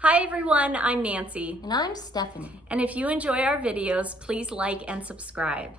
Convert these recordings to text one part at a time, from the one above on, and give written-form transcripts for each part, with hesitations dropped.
Hi everyone, I'm Nancy. And I'm Stephanie. And if you enjoy our videos, please like and subscribe.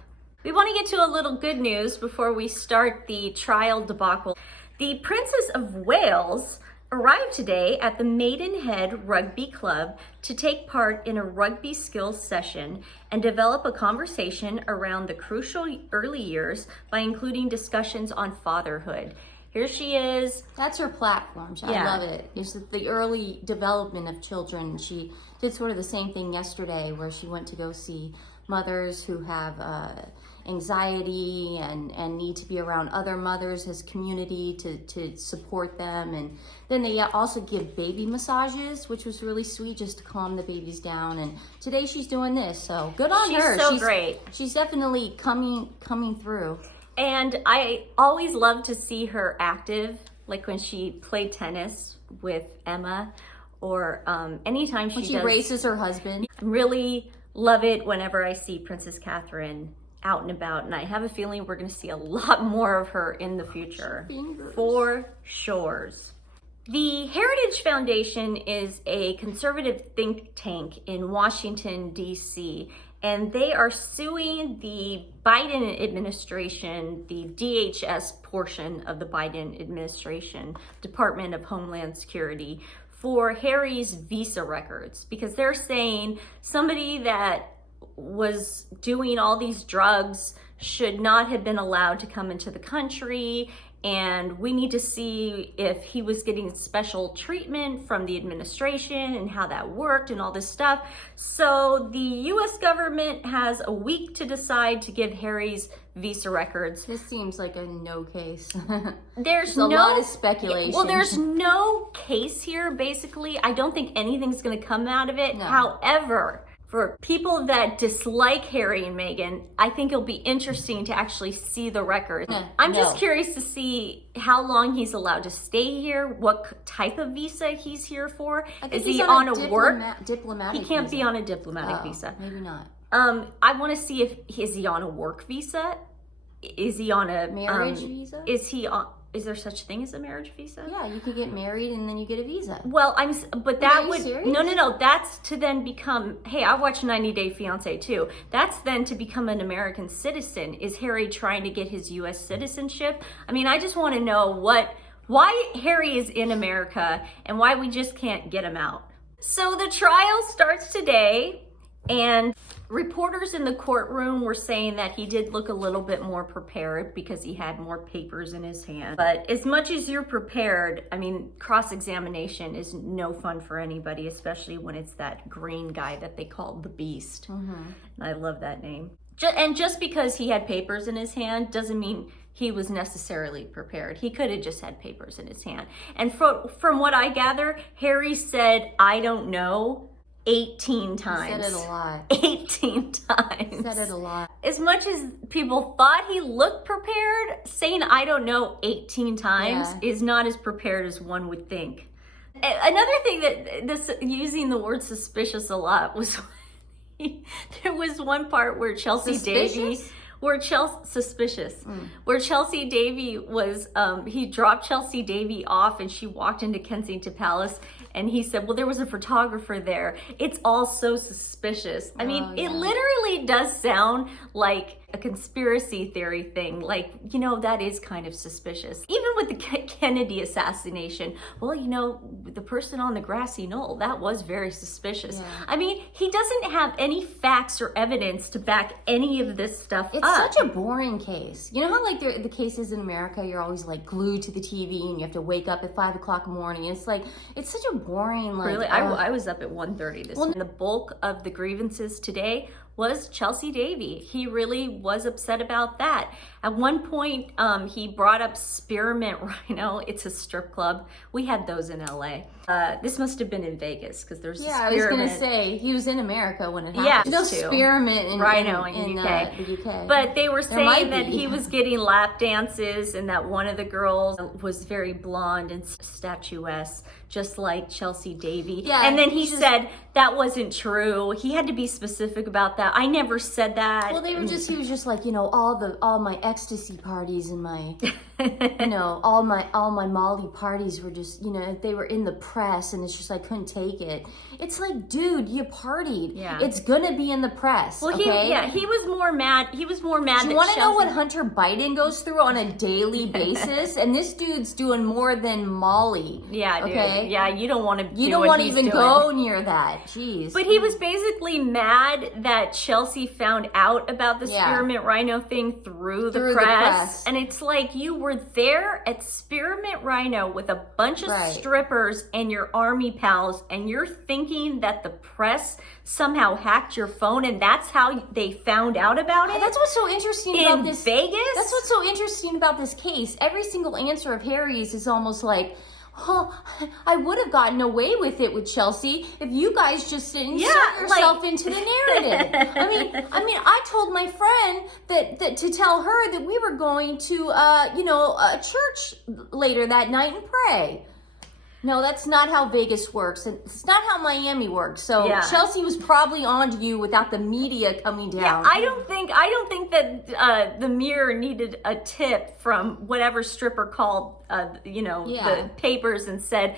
We want to get to a little good news before we start the trial debacle. The Princess of Wales arrived today at the Maidenhead Rugby Club to take part in a rugby skills session and develop a conversation around the crucial early years by including discussions on fatherhood. Here she is. That's her platform. I love it. It's the early development of children. She did sort of the same thing yesterday where she went to go see mothers who have anxiety and need to be around other mothers as community to support them. And then they also give baby massages, which was really sweet, just to calm the babies down. And today she's doing this, so good on her. She's great. She's definitely coming through. And I always love to see her active, like when she played tennis with Emma, or anytime when she races her husband. I really love it whenever I see Princess Catherine out and about, and I have a feeling we're going to see a lot more of her in the future, for sure. The Heritage Foundation is a conservative think tank in Washington, D.C., and they are suing the Biden administration, the DHS portion of the Biden administration, Department of Homeland Security, for Harry's visa records, because they're saying somebody that was doing all these drugs should not have been allowed to come into the country, and we need to see if he was getting special treatment from the administration and how that worked and all this stuff. So the US government has a week to decide to give Harry's visa records. This seems like a no case. There's a lot of speculation. Well, there's no case here, basically. I don't think anything's going to come out of it. No. However, for people that dislike Harry and Meghan, I think it'll be interesting to actually see the record. I'm just curious to see how long he's allowed to stay here, what type of visa he's here for. Is he on a work? Diplomatic He can't visa. be on a diplomatic visa. Maybe not. I want to see is he on a work visa? Is he on a marriage visa? Is there such thing as a marriage visa? Yeah, you could get married and then you get a visa. Well, but that would, serious? No. That's to then become, hey, I watch 90 Day Fiance too. That's then to become an American citizen. Is Harry trying to get his US citizenship? I mean, I just want to know why Harry is in America and why we just can't get him out. So the trial starts today, and reporters in the courtroom were saying that he did look a little bit more prepared because he had more papers in his hand. But as much as you're prepared, I mean, cross-examination is no fun for anybody, especially when it's that green guy that they called the Beast. And I love that name. And just because he had papers in his hand doesn't mean he was necessarily prepared. He could have just had papers in his hand. And from what I gather, Harry said, "I don't know," 18 times. He said it a lot. 18 times. He said it a lot. As much as people thought he looked prepared, saying "I don't know" 18 times is not as prepared as one would think. Another thing that using the word suspicious a lot was there was one part where Chelsy Davy where Chelsy Davy was, he dropped Chelsy Davy off and she walked into Kensington Palace, and he said, well, there was a photographer there. It's all so suspicious. I mean, it literally does sound like a conspiracy theory thing. Like, you know, that is kind of suspicious. Even with the Kennedy assassination, well, you know, the person on the grassy knoll, that was very suspicious. I mean, he doesn't have any facts or evidence to back any of this stuff up. It's such a boring case. You know how like the cases in America, you're always like glued to the TV and you have to wake up at 5 o'clock in the morning. It's like, it's such a boring, like... Really? I was up at 1:30 this morning. The bulk of the grievances today was Chelsy Davy. He really was upset about that. At one point, he brought up Spearmint Rhino. It's a strip club. We had those in LA. This must have been in Vegas because there's I was gonna say he was in America when it happened. Yeah, no Spearmint in Rhino in the UK. But they were saying that he was getting lap dances and that one of the girls was very blonde and statuesque, just like Chelsy Davy. And then he said that wasn't true. He had to be specific about that. yeah, I never said that. Well, he was just like, you know, all my ecstasy parties and my, you know, all my Molly parties were just, you know, they were in the press, and it's just, I couldn't take it. It's like, dude, you partied. Yeah. It's gonna be in the press. Well, okay? he was more mad. He was more mad. Do you want to know what Hunter Biden goes through on a daily basis? And this dude's doing more than Molly. Yeah, dude. Okay. Yeah, you don't want to. You don't want to even go near that. Jeez. But he was basically mad that Chelsy found out about the Spearmint Rhino thing through the press. And it's like, you were there at Spearmint Rhino with a bunch of strippers and your army pals, and you're thinking that the press somehow hacked your phone, and that's how they found out about it? That's what's so interesting about this. In Vegas? That's what's so interesting about this case. Every single answer of Harry's is almost like, oh, I would have gotten away with it with Chelsy if you guys just didn't insert yourself into the narrative. I mean, I told my friend that to tell her that we were going to, a church later that night and pray. No, that's not how Vegas works, and it's not how Miami works. So Chelsy was probably on to you without the media coming down. Yeah, I don't think that the Mirror needed a tip from whatever stripper called, the papers and said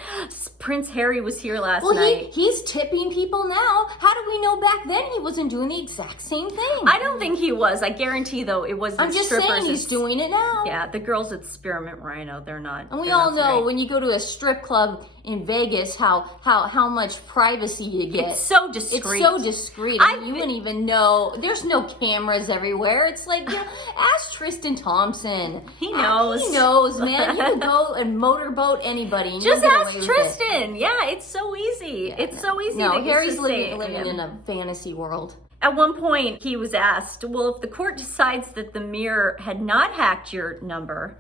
Prince Harry was here last night. Well, he's tipping people now. How do we know back then he wasn't doing the exact same thing? I don't think he was. I guarantee, though, it wasn't. I'm just saying he's doing it now. Yeah, the girls at Spearmint Rhino, they're not. And we all know when you go to a strip club in Vegas, how much privacy you get. It's so discreet. It's so discreet. You wouldn't even know. There's no cameras everywhere. It's like, ask Tristan Thompson. He knows. He knows, man. You can go and motorboat anybody. And just ask Tristan. Yeah, it's so easy. Yeah, it's so easy. No, Harry's living in a fantasy world. At one point, he was asked, well, if the court decides that the Mirror had not hacked your number,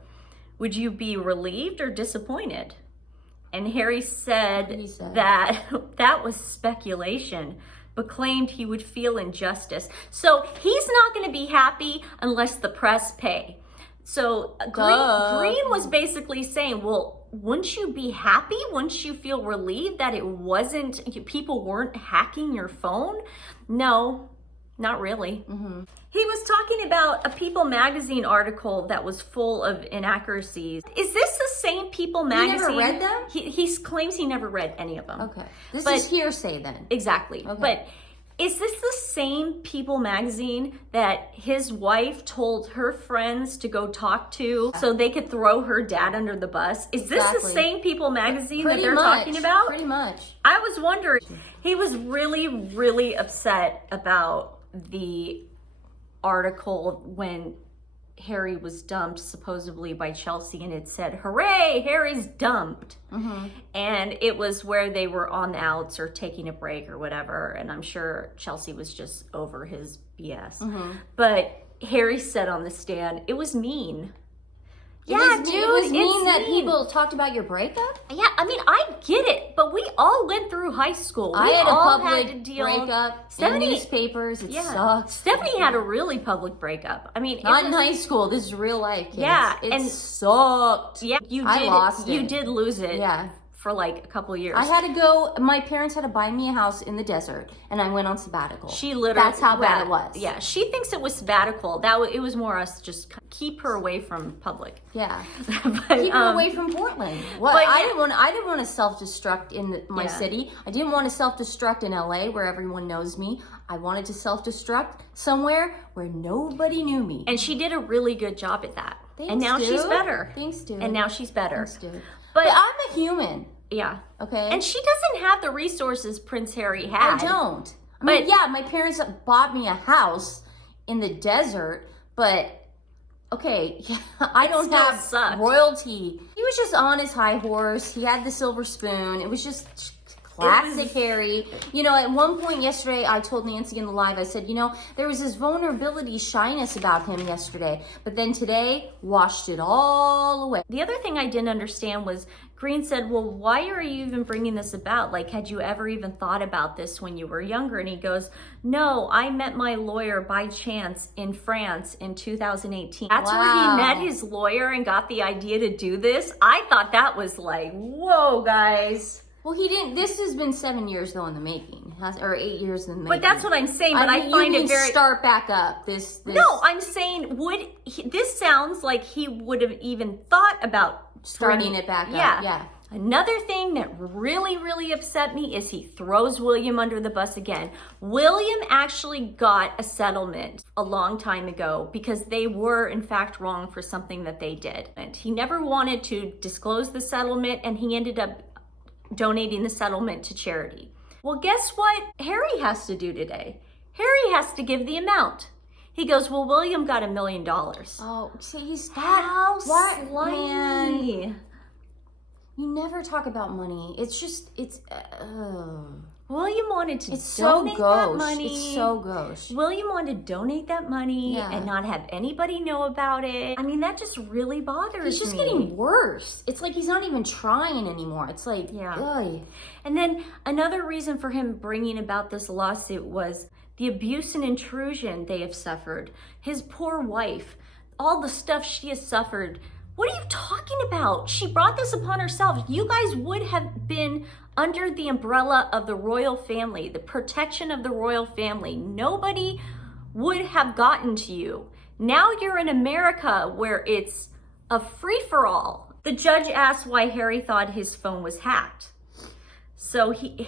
would you be relieved or disappointed? And Harry said that was speculation, but claimed he would feel injustice. So he's not going to be happy unless the press pay. So Green was basically saying, well, wouldn't you be happy? Wouldn't you feel relieved that people weren't hacking your phone? No, not really. Mm-hmm. He was talking about a People magazine article that was full of inaccuracies. Is this the same People magazine? You never read them? He claims he never read any of them. Okay. This is hearsay then. Exactly. Okay. But is this the same People magazine that his wife told her friends to go talk to so they could throw her dad under the bus? Is this the same People magazine that they're talking about? Pretty much. I was wondering. He was really, really upset about the article when Harry was dumped supposedly by Chelsy, and it said, hooray, Harry's dumped. Mm-hmm. And it was where they were on the outs or taking a break or whatever, and I'm sure Chelsy was just over his BS. Mm-hmm. But Harry said on the stand, it was mean. It was mean that people talked about your breakup? Yeah, I mean, I get it, but we all went through high school. I had a public breakup in newspapers. It sucks. Stephanie had a really public breakup. I mean, not in high school. This is real life, kids. Yeah. It sucked. Yeah, I lost it. You did lose it. Yeah. For like a couple of years. I had to go, my parents had to buy me a house in the desert, and I went on sabbatical. She literally, that's how bad it was. Yeah, she thinks it was sabbatical. It was more us just keep her away from public. Yeah, keep her away from Portland. Well, I didn't want to self-destruct in my city. I didn't want to self-destruct in LA where everyone knows me. I wanted to self-destruct somewhere where nobody knew me. And she did a really good job at that. Thanks, and now dude. she's better. Thanks, dude. And now she's better. Thanks, dude. But I'm a human. Yeah. Okay. And she doesn't have the resources Prince Harry had. I don't. My parents bought me a house in the desert, but okay, I don't have royalty. He was just on his high horse. He had the silver spoon. It was just classic Harry. At one point yesterday, I told Nancy in the live, I said, there was this vulnerability, shyness about him yesterday, but then today, washed it all away. The other thing I didn't understand was Green said, well, why are you even bringing this about? Like, had you ever even thought about this when you were younger? And he goes, no, I met my lawyer by chance in France in 2018. That's where he met his lawyer and got the idea to do this. I thought that was like, whoa, guys. Well, he didn't. This has been 7 years, though, in the making. or 8 years in the making. But that's what I'm saying. But I find it very start back up. This. No, I'm saying this sounds like he would have even thought about starting it back up. Yeah. Another thing that really, really upset me is he throws William under the bus again. William actually got a settlement a long time ago because they were in fact wrong for something that they did. And he never wanted to disclose the settlement, and he ended up donating the settlement to charity. Well, guess what Harry has to do today? Harry has to give the amount. He goes, well, William got $1 million. Oh, see, he's How what, slimy. Man. You never talk about money. It's just, William wanted to it's donate so that gauche. money. It's so gauche. William wanted to donate that money and not have anybody know about it. I mean, that just really bothers me. He's just getting worse. It's like he's not even trying anymore. It's like, ugh. And then another reason for him bringing about this lawsuit was the abuse and intrusion they have suffered. His poor wife, all the stuff she has suffered. What are you talking about? She brought this upon herself. You guys would have been under the umbrella of the royal family, the protection of the royal family. Nobody would have gotten to you. Now you're in America where it's a free-for-all. The judge asked why Harry thought his phone was hacked. So I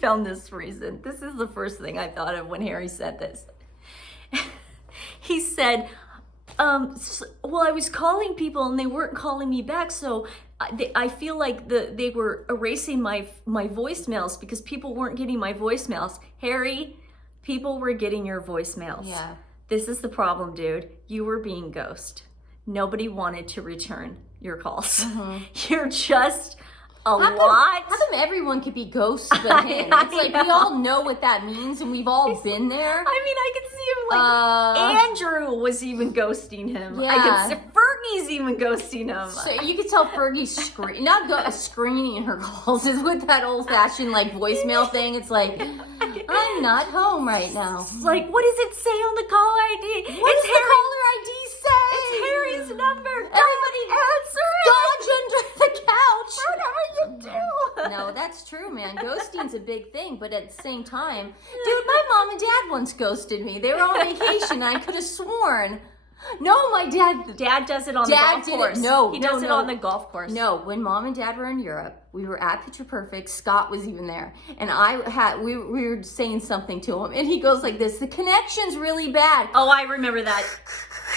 found this reason. This is the first thing I thought of when Harry said this. He said, well, I was calling people and they weren't calling me back, so I feel like they were erasing my voicemails because people weren't getting my voicemails. Harry, people were getting your voicemails. Yeah. This is the problem, dude. You were being ghosted. Nobody wanted to return your calls. You're just How come everyone could be ghosts but him? It's like we all know what that means and we've all been there. I mean, I could see him Andrew was even ghosting him. I could see Fergie's even ghosting him. So you could tell Fergie's screening her calls is with that old-fashioned like voicemail thing. It's like, I'm not home right now. It's like, what does it say on the caller ID? What does the caller ID say? It's Harry's number. Everybody answer it. Dodge under the couch. Whatever you do. No, that's true, man. Ghosting's a big thing, but at the same time, dude, my mom and dad once ghosted me. They were on vacation. I could have sworn. No, my dad does it on the golf course. He does it on the golf course. No, when mom and dad were in Europe, we were at Picture Perfect. Scott was even there, and we were saying something to him, and he goes like this: "The connection's really bad." Oh, I remember that.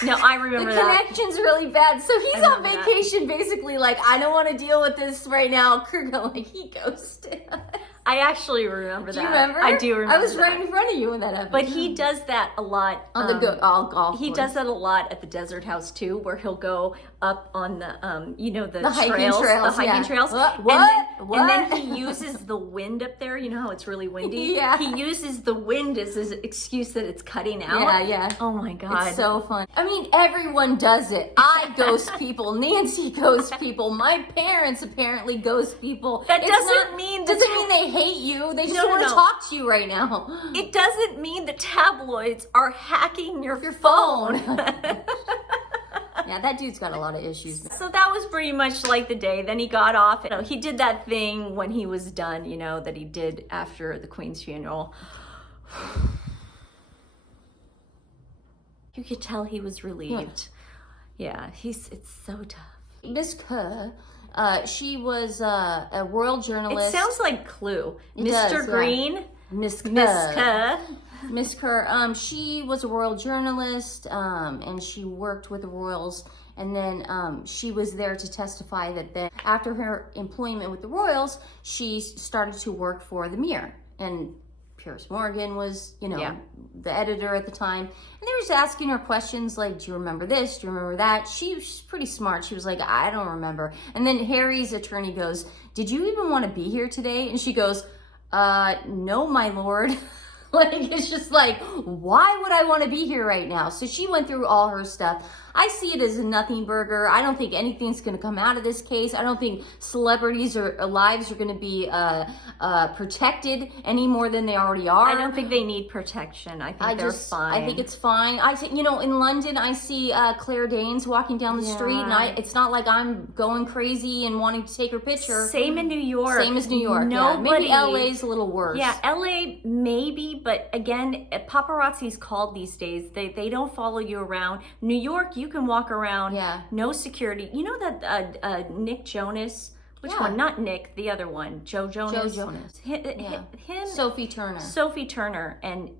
No, I remember that. The connection's really bad. So he's on vacation, basically like, I don't want to deal with this right now. Kruger, like, he ghosted us. I actually remember that. Do you remember? I do remember. I was right in front of you when that happened. But he does that a lot on the golf. He does that a lot at the desert house too, where he'll go up on the the hiking trails. And then he uses the wind up there. You know how it's really windy. Yeah. He uses the wind as his excuse that it's cutting out. Yeah. Oh my god. It's so fun. I mean, everyone does it. I ghost people. Nancy ghosts people. My parents apparently ghost people. That doesn't mean they hate you. They just want to talk to you right now. It doesn't mean the tabloids are hacking your phone. Yeah, that dude's got a lot of issues. So that was pretty much like the day. Then he got off. He did that thing when he was done, that he did after the Queen's funeral. You could tell he was relieved. Yeah, it's so tough. Miss Kerr, she was a royal journalist. It sounds like Clue. It Mr. does, Green. Yeah. Miss Kerr. Miss Kerr. She was a royal journalist, and she worked with the royals. And then she was there to testify that then after her employment with the royals, she started to work for the Mirror. And Piers Morgan was, the editor at the time. And they were just asking her questions like, do you remember this? Do you remember that? She's pretty smart. She was like, I don't remember. And then Harry's attorney goes, did you even want to be here today? And she goes, no, my lord. Like, it's just like, why would I want to be here right now? So she went through all her stuff. I see it as a nothing burger. I don't think anything's going to come out of this case. I don't think celebrities or lives are going to be protected any more than they already are. I don't think they need protection. I think they're fine. I think it's fine. I think, you know, in London, I see Claire Danes walking down the street, and it's not like I'm going crazy and wanting to take her picture. Same in New York. Same as New York. Nobody, yeah. Maybe LA's a little worse. Yeah, LA maybe, but again, paparazzi's called these days. They don't follow you around. New York, you can walk around. Yeah. No security. You know that Nick Jonas. Which one? Not Nick, the other one. Joe Jonas. Joe Jonas. Him. Sophie Turner. Sophie Turner and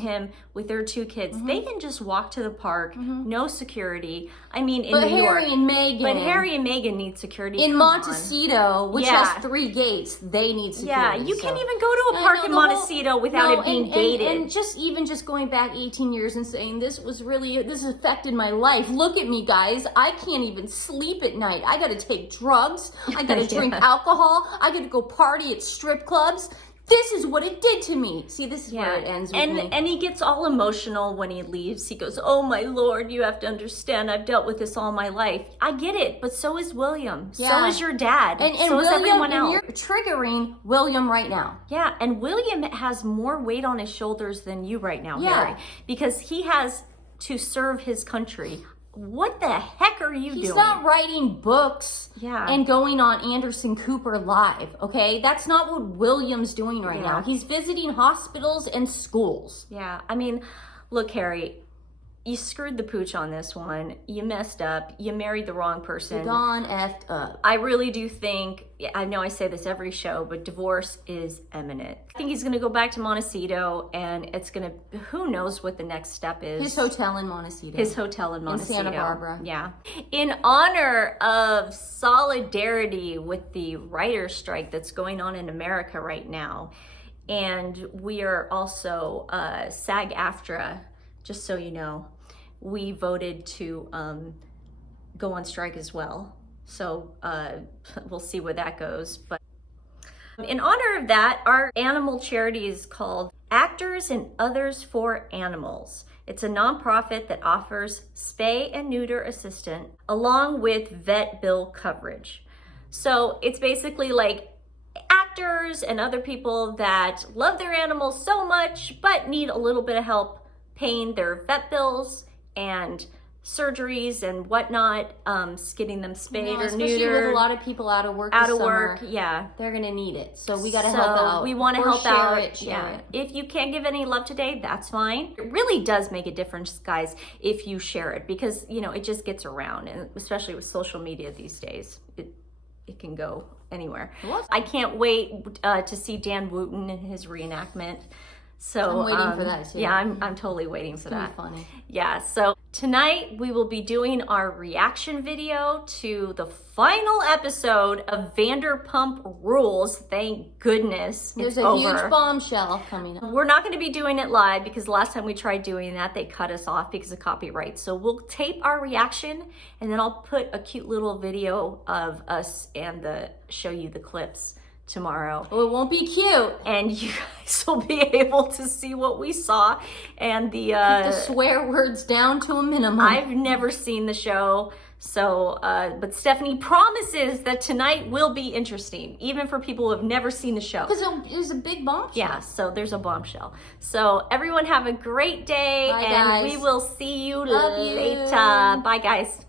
him with their 2 kids. They can just walk to the park, no security. I mean, in New York. Harry and Meghan. But Harry and Meghan need security. In Montecito, which has 3 gates, they need security. Yeah, you can't even go to a park in Montecito without it being gated. And just going back 18 years and saying, this affected my life. Look at me, guys. I can't even sleep at night. I got to take drugs. I got to drink alcohol. I got to go party at strip clubs. This is what it did to me. See, this is where it ends with me. And he gets all emotional when he leaves. He goes, oh my Lord, you have to understand, I've dealt with this all my life. I get it, but so is William. Yeah. So is your dad. And so is everyone else. You're triggering William right now. Yeah, and William has more weight on his shoulders than you right now, Harry. Because he has to serve his country. What the heck are you doing? He's not writing books and going on Anderson Cooper Live, okay? That's not what William's doing right now. He's visiting hospitals and schools. Yeah, I mean, look, Harry, you screwed the pooch on this one. You messed up. You married the wrong person. You're gone effed up. I really do think, I know I say this every show, but divorce is imminent. I think he's going to go back to Montecito, and it's going to, who knows what the next step is. His hotel in Montecito. His hotel in Montecito. In Santa Barbara. Yeah. In honor of solidarity with the writer's strike that's going on in America right now, and we are also SAG-AFTRA, just so you know, we voted to go on strike as well. So we'll see where that goes. But in honor of that, our animal charity is called Actors and Others for Animals. It's a nonprofit that offers spay and neuter assistance along with vet bill coverage. So it's basically like actors and other people that love their animals so much but need a little bit of help paying their vet bills and surgeries and whatnot, getting them spayed or neutered. Especially with a lot of people out of work this summer, they're gonna need it. So we gotta help out. We want to help out. Share it. If you can't give any love today, that's fine. It really does make a difference, guys, if you share it, because you know it just gets around, and especially with social media these days, it can go anywhere. I can't wait to see Dan Wooten in his reenactment. So I'm waiting for that too. Yeah, I'm totally waiting for that. It's gonna be funny. Yeah, so tonight we will be doing our reaction video to the final episode of Vanderpump Rules. Thank goodness. There's a huge bombshell coming up. We're not going to be doing it live because the last time we tried doing that, they cut us off because of copyright. So we'll tape our reaction and then I'll put a cute little video of us and show you the clips tomorrow. Oh, it won't be cute. And you guys will be able to see what we saw and keep the swear words down to a minimum. I've never seen the show, so but Stephanie promises that tonight will be interesting, even for people who have never seen the show. Because there's a big bombshell. Yeah, so there's a bombshell. So everyone have a great day. Bye, and guys. We will see you Love later. you. Bye, guys.